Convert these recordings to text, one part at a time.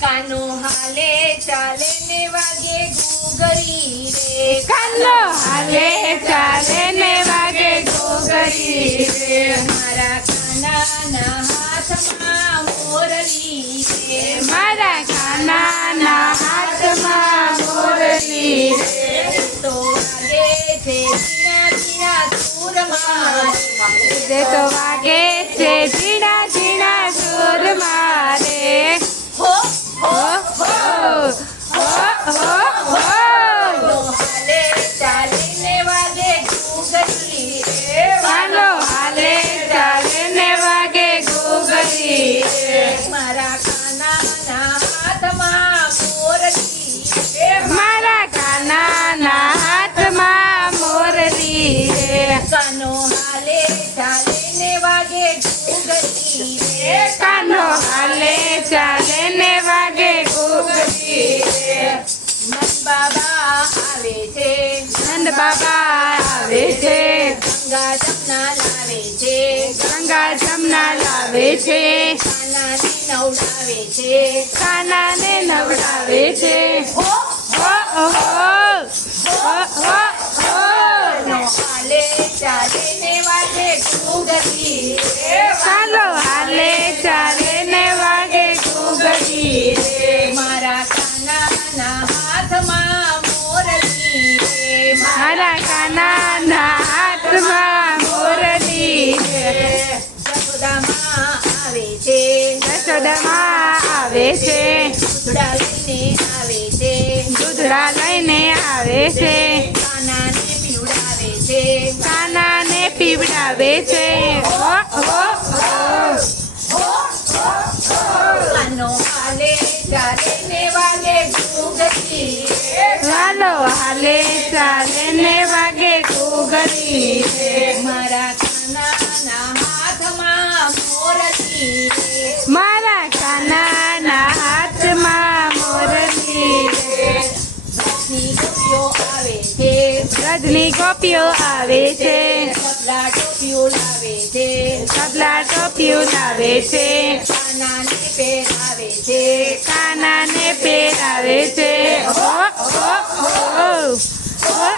કાનો હાલે ચાલે ને વાગે ઘૂઘરી રે. કાનો હાલે ચાલે ને વાગે ઘોઘરી રે. મારા કાનાના હાથમાં મોરલી રે. મારા કાનાના હાથમાં મોરલી રે. ચાલે ને વાગે ઘોઘરી રે બાબા આવે છે. નંદ બાબા આવે છે. ગંગા જમના લાવે છે. ગંગા જમના લાવે છે. કાનાને નવડાવે છે. કાનાને નવડાવે છે. છે કાનાને પીવડાવે છે. કાનાને પીવડાવે છે હો કાનો હાલે ચાલે ને વાગે ઘૂઘરી ચાલો હાલે ચાલે ને વાગે ઘોઘરી મારા હાથમાં આવે છે રજની ગોપીઓ આવે છે. પગલા ટોપીઓ લાવે છે. કપલા ટોપીઓ લાવે છે. કાનાને પહેરાવે છે. કાનાને પહેરાવે છે. હો હો હો હો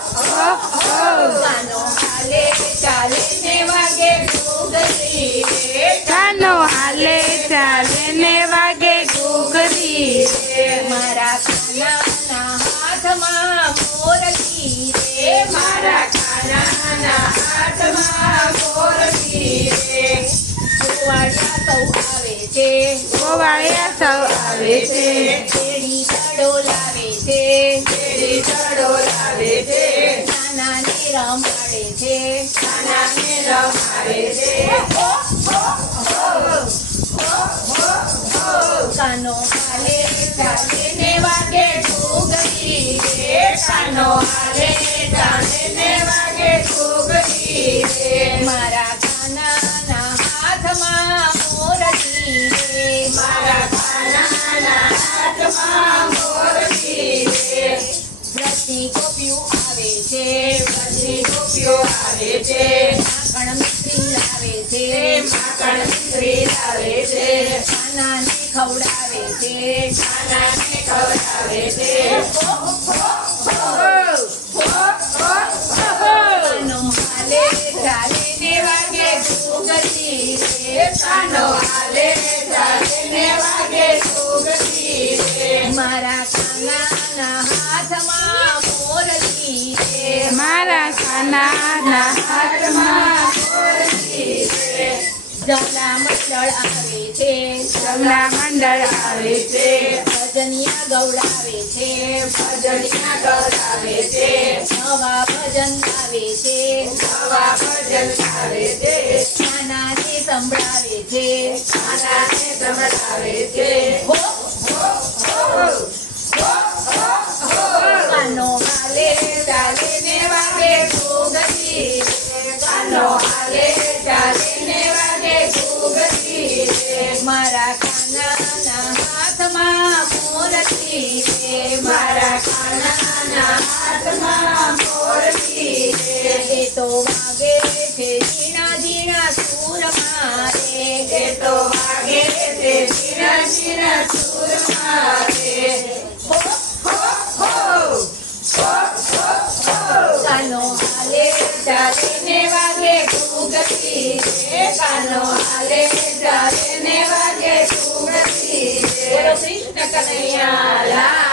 ગોવાળિયા સૌ આવે છે કેડી ચડો લાવે છે કેરી ચડો લાવે છે નાનાને રમાડે છે કાનાને રમાડે છે કાનો હાલે ચાલે ને વાગે ઘૂઘરી રે કાનો હાલે ચાલે ને વાગે ઘૂઘરી રે મારા લાવે છે. માખણ મિશ્રી લાવે છે. કાનાને ખવડાવે છે. કાનાને ખવડાવે છે. કાનો હાલે ચાલે મારા કાનાના હાથમાં મોરલી છે. મારા કાનાના હાથમાં જમલા મંડળ આવે છે. જમણા મંડળ આવે છે. ભજનિયા ગૌડાવે છે. ભજનિયા ગૌરાવે છે. નવા ભજન આવે છે. નવા ભજન આવે છે. નાનાને સંભળાવે છે. કાનાને સંભળાવે છે. કાનાના હાથમાં મૂર્તિ છે મારા કાનાના હાથમાં તો વાગે છે સૂર મારે એ તો વાગે છે ઝીણા ઝીણા સૂર મારે ચાલે ને વાગે ભૂગતી છે, કાનો હાલે, ચાલે ને વાગે señalar.